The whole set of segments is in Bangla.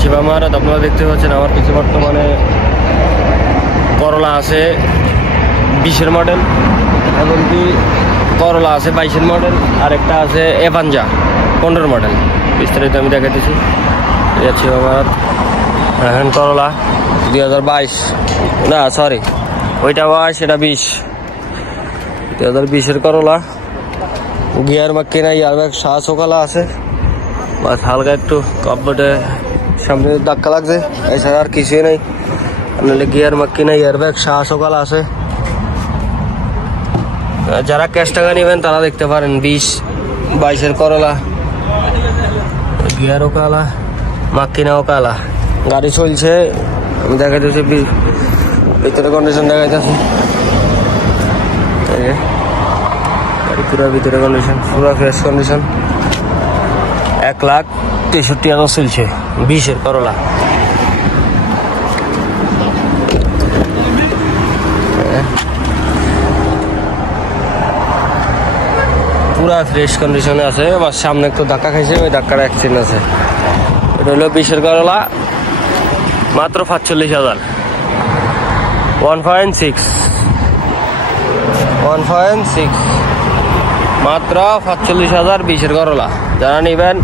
চিবা মহারাজ আপনারা দেখতে পাচ্ছেন আমার পিছনে বর্তমানে করলা আছে 20-এর মডেল, এমনকি করলা আছে 22-এর মডেল, আর একটা আছে এভাঞ্জা 15 মডেল। বিস্তারিত আমি দেখাতেছি। চিবা মহারাজ এখন করলা 2022, না সরি ওইটা 22 এটা 20, 2020-এর করলা। গিয়ার মাক্কি নাই, আর ব্যাগ শ্বাস ওকালা আছে, বাস হালকা একটু কাপড়ে সামনে ধাক্কা লাগছে, এছাড়া আর কিছুই নেই। নাহলে গিয়ার মাক্কি নাই, এয়ার ব্যাগ শ্বাস ওকালা আছে। যারা ক্যাশ টাকা নেবেন তারা দেখতে পারেন 20-22-এর করলা, গিয়ার ওকালা, মাক্কিনা ওকালা। গাড়ি চলছে, আমি দেখাইতেছি ভিতরে কন্ডিশন দেখাইতেছি। গাড়ি পুরো ভিতরে কন্ডিশন, পুরো ফ্রেশ কন্ডিশন। 1,63,000 চলছে 20-এর করলা। পুরা ফ্রেশ কন্ডিশনে আছে, আমার সামনে একটু ধাক্কা খাইছে, ওই ধাক্কার অ্যাক্সিডেন্ট আছে। এটা হলো 20-এর করলা, মাত্র 45,000, 1.6 মাত্র 45,000 20-এর করলা। যারা নেবেন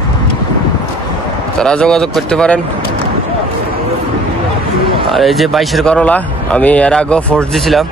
তারা যোগাযোগ করতে পারেন। আর এই যে 22-এর করলা, আমি এর আগেও ফোর্স দিয়েছিলাম,